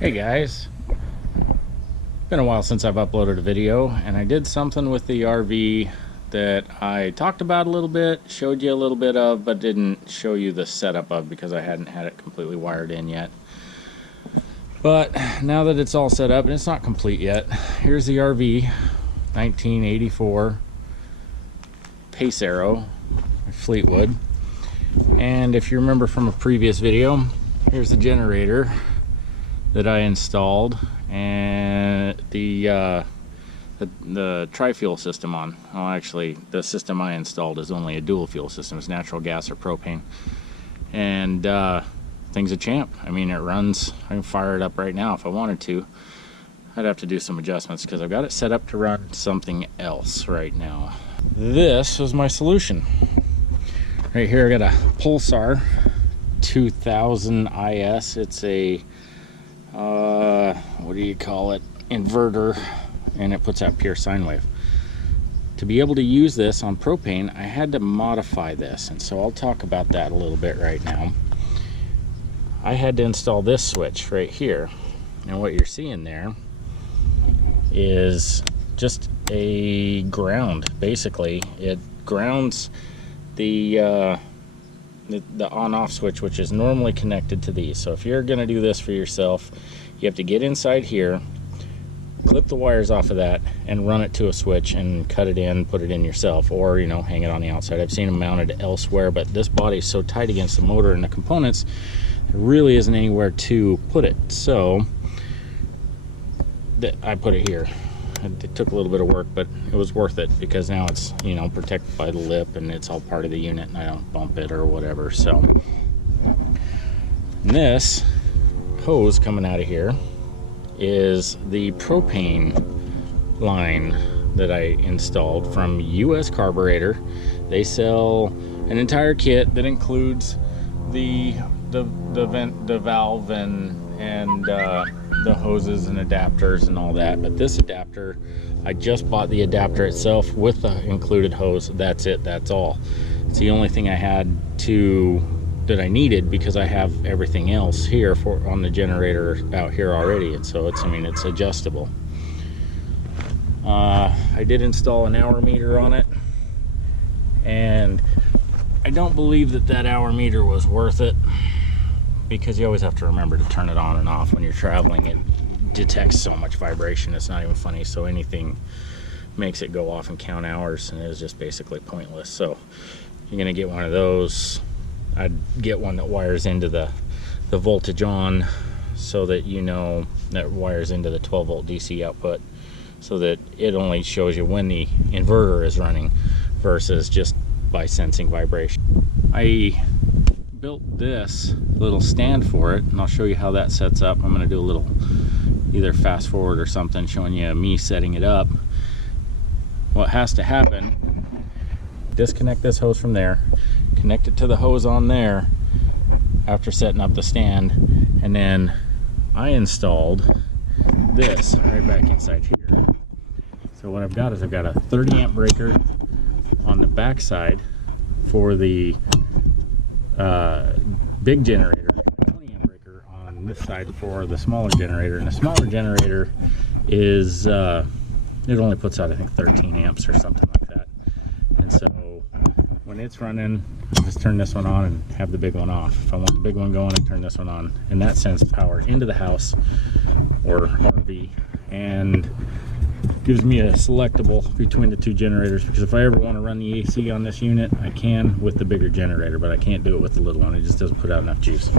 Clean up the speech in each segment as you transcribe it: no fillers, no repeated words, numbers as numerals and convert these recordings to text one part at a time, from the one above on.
Hey guys, been a while since I've uploaded a video, and I did something with the RV that I talked about a little bit, showed you a little bit of, but didn't show you the setup of because I hadn't had it completely wired in yet. But now that it's all set up, and it's not complete yet, here's the RV, 1984 Pace Arrow, Fleetwood. And if you remember from a previous video, here's the generator that I installed and the tri-fuel system on. Oh, actually, the system I installed is only a dual fuel system. It's natural gas or propane. And thing's a champ. I mean, it runs. I can fire it up right now if I wanted to. I'd have to do some adjustments because I've got it set up to run something else right now. This was my solution. Right here I got a Pulsar 2000 IS. It's a what do you call it, inverter, and it puts out pure sine wave. To be able to use this on propane, I had to modify this, and so I'll talk about that a little bit right now. I had to install this switch right here, and what you're seeing there is just a ground. Basically, it grounds the on-off switch, which is normally connected to these. So if you're going to do this for yourself, you have to get inside here, clip the wires off of that, and run it to a switch and cut it in, put it in yourself, or hang it on the outside. I've seen them mounted elsewhere, but this body is so tight against the motor and the components, there really isn't anywhere to put it. So I put it here. It took a little bit of work, but it was worth it because now it's protected by the lip and it's all part of the unit, and I don't bump it or whatever. So this hose coming out of here is the propane line that I installed from US Carburetor. They sell an entire kit that includes the valve and the hoses and adapters and all that. But this adapter, I just bought the adapter itself with the included hose. That's it, that's all. It's the only thing I had that I needed because I have everything else here on the generator out here already, and so it's adjustable. I did install an hour meter on it, and I don't believe that hour meter was worth it, because you always have to remember to turn it on and off when you're traveling. It detects so much vibration, it's not even funny. So anything makes it go off and count hours, and it is just basically pointless. So you're gonna get one of those. I'd get one that wires into the voltage on, so that that wires into the 12 volt DC output, so that it only shows you when the inverter is running versus just by sensing vibration. I built this little stand for it, and I'll show you how that sets up. I'm going to do a little either fast forward or something showing you me setting it up. What has to happen, disconnect this hose from there, connect it to the hose on there after setting up the stand, and then I installed this right back inside here. So what I've got is I've got a 30 amp breaker on the back side for the big generator, 20 amp breaker on this side for the smaller generator. And the smaller generator is it only puts out, I think, 13 amps or something like that. And so when it's running, I just turn this one on and have the big one off. If I want the big one going, I turn this one on, and that sends power into the house or RV, and gives me a selectable between the two generators, because if I ever want to run the AC on this unit, I can with the bigger generator, but I can't do it with the little one. It just doesn't put out enough juice.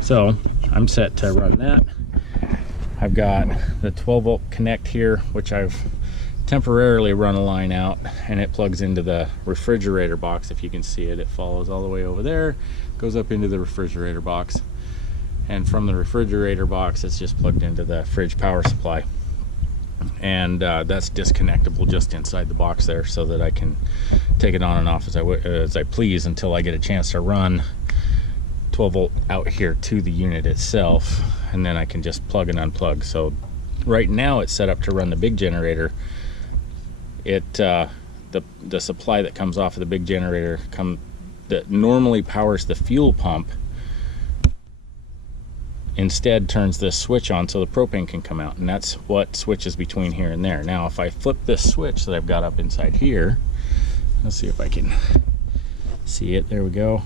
So I'm set to run that. I've got the 12 volt connect here, which I've temporarily run a line out, and it plugs into the refrigerator box. If you can see it, it follows all the way over there, goes up into the refrigerator box, and from the refrigerator box it's just plugged into the fridge power supply. And that's disconnectable just inside the box there, so that I can take it on and off as I please until I get a chance to run 12 volt out here to the unit itself, and then I can just plug and unplug. So right now it's set up to run the big generator. The supply that comes off of the big generator that normally powers the fuel pump instead turns this switch on so the propane can come out, and that's what switches between here and there. Now if I flip this switch that I've got up inside here, let's see if I can see it. There we go.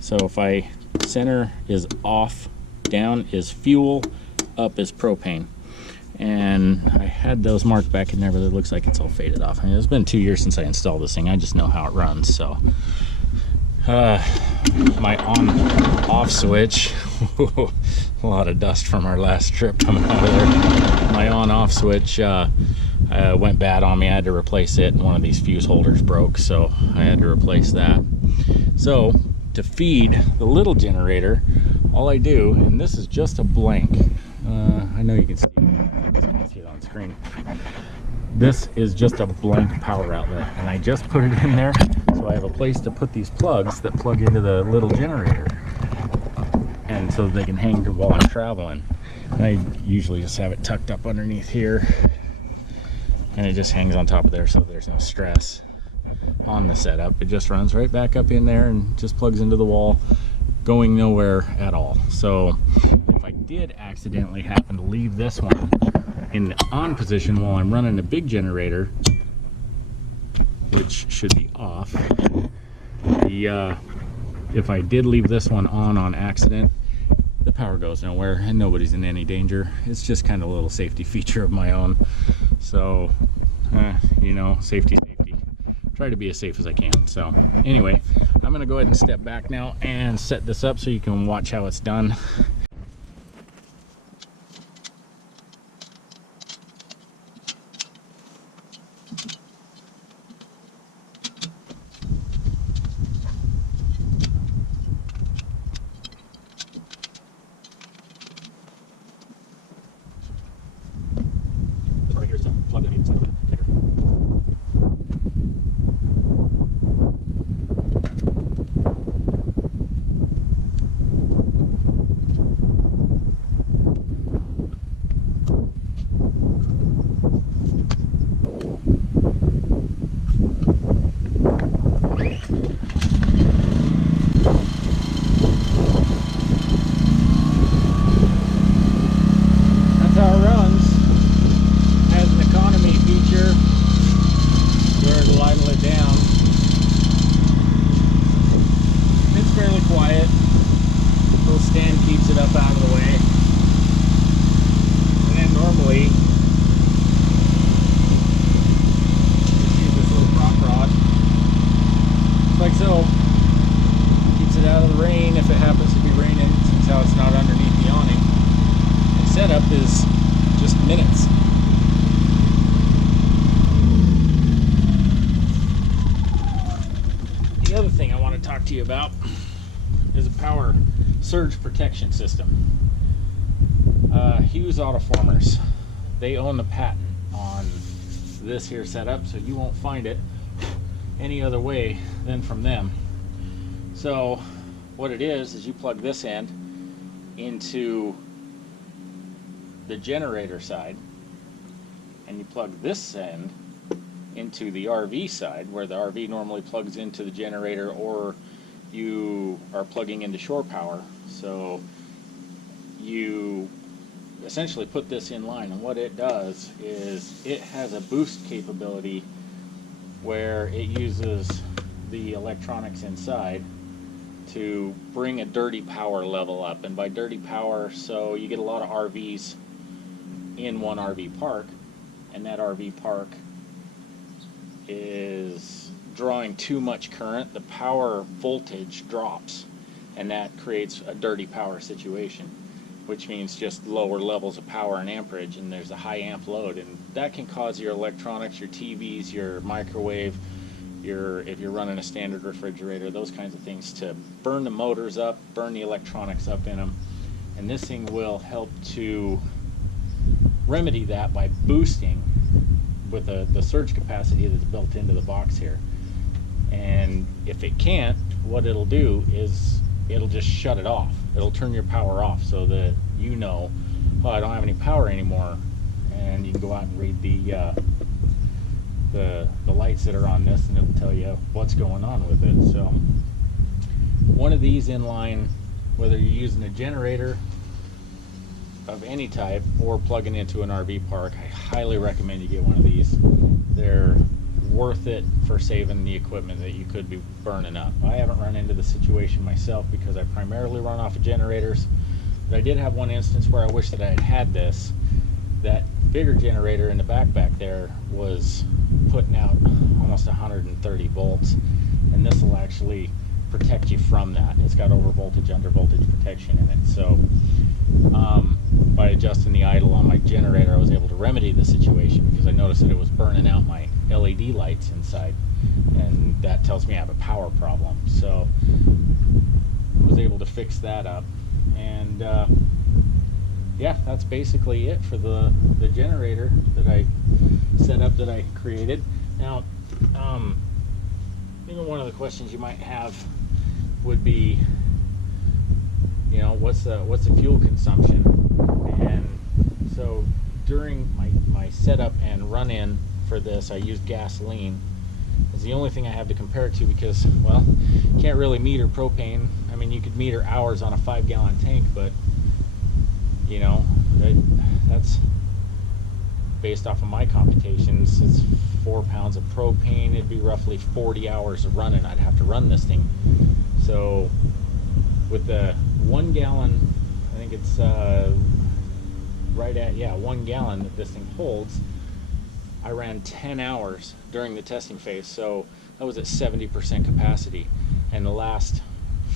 So if I, center is off, down is fuel, up is propane. And I had those marked back in there, but it looks like it's all faded off. I mean, it's been 2 years since I installed this thing. I just know how it runs. So my on-off switch, a lot of dust from our last trip coming out of there. My on-off switch went bad on me. I had to replace it, and one of these fuse holders broke, so I had to replace that. So to feed the little generator, all I do, and this is just a blank, I know you can see it, I just can't see it on screen. This is just a blank power outlet, and I just put it in there so I have a place to put these plugs that plug into the little generator, and so they can hang while I'm traveling. And I usually just have it tucked up underneath here, and it just hangs on top of there so there's no stress on the setup. It just runs right back up in there and just plugs into the wall, going nowhere at all. So if I did accidentally happen to leave this one in the on position while I'm running a big generator, which should be off, if I did leave this one on accident, the power goes nowhere and nobody's in any danger. It's just kind of a little safety feature of my own. So you know, safety. Try to be as safe as I can. So anyway, I'm gonna go ahead and step back now and set this up so you can watch how it's done. Right here's some plug that needs to keeps it up out of the way. And then normally, just use this little prop rod, like so. Keeps it out of the rain if it happens to be raining, since how it's not underneath the awning. And setup is just minutes. The other thing I want to talk to you about is a power surge protection system. Hughes Autoformers, they own the patent on this here setup, so you won't find it any other way than from them. So what it is you plug this end into the generator side, and you plug this end into the RV side, where the RV normally plugs into the generator, or you are plugging into shore power. So you essentially put this in line, and what it does is it has a boost capability where it uses the electronics inside to bring a dirty power level up. And by dirty power, so you get a lot of RVs in one RV park, and that RV park is drawing too much current, the power voltage drops, and that creates a dirty power situation, which means just lower levels of power and amperage, and there's a high amp load, and that can cause your electronics, your TVs, your microwave, if you're running a standard refrigerator, those kinds of things, to burn the motors up, burn the electronics up in them. And this thing will help to remedy that by boosting with the surge capacity that's built into the box here. And if it can't, what it'll do is it'll just shut it off. It'll turn your power off, so that you know, oh, I don't have any power anymore, and you can go out and read the lights that are on this, and it'll tell you what's going on with it. So one of these in line, whether you're using a generator of any type or plugging into an RV park, I highly recommend you get one of these. They're worth it for saving the equipment that you could be burning up. I haven't run into the situation myself because I primarily run off of generators, but I did have one instance where I wish that I had had this. That bigger generator in the back there was putting out almost 130 volts, and this will actually protect you from that. It's got over voltage, under voltage protection in it. So by adjusting the idle on my generator, I was able to remedy the situation because I noticed that it was burning out my LED lights inside, and that tells me I have a power problem. So I was able to fix that up, and yeah, that's basically it for the generator that I set up, that I created. Now, even one of the questions you might have would be, you know, what's the fuel consumption? And so during my setup and run-in for this, I used gasoline. It's the only thing I have to compare it to because, well, you can't really meter propane. I mean, you could meter hours on a 5-gallon tank, but you know, that's based off of my computations. It's 4 pounds of propane. It'd be roughly 40 hours of running I'd have to run this thing. So with the 1 gallon, I think it's right at, yeah, 1 gallon that this thing holds, I ran 10 hours during the testing phase. So that was at 70% capacity, and the last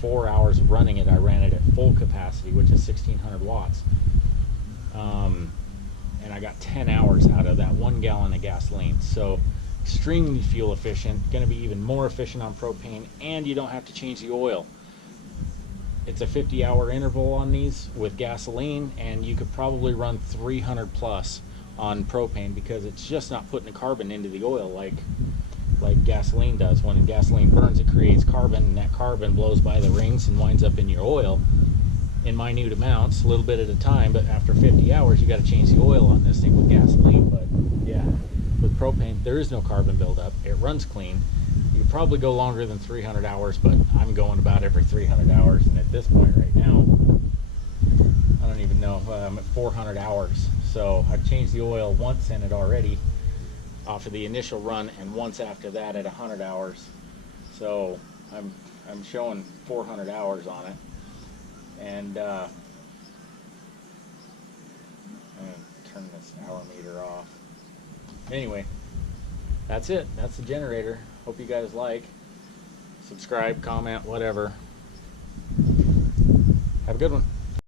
4 hours of running it, I ran it at full capacity, which is 1600 watts. And I got 10 hours out of that 1 gallon of gasoline. So extremely fuel efficient, going to be even more efficient on propane, and you don't have to change the oil. It's a 50-hour interval on these with gasoline, and you could probably run 300 plus on propane because it's just not putting the carbon into the oil like gasoline does. When gasoline burns, it creates carbon, and that carbon blows by the rings and winds up in your oil in minute amounts, a little bit at a time. But after 50 hours, you got to change the oil on this thing with gasoline. But yeah, with propane, there is no carbon buildup. It runs clean. You could probably go longer than 300 hours, but I'm going about every 300 hours, and at this point right now, I don't even know, I'm at 400 hours. So I've changed the oil once in it already off of the initial run, and once after that at 100 hours. So I'm showing 400 hours on it, and I'm gonna turn this hour meter off. Anyway, that's it. That's the generator. Hope you guys like. Subscribe, comment, whatever. Have a good one.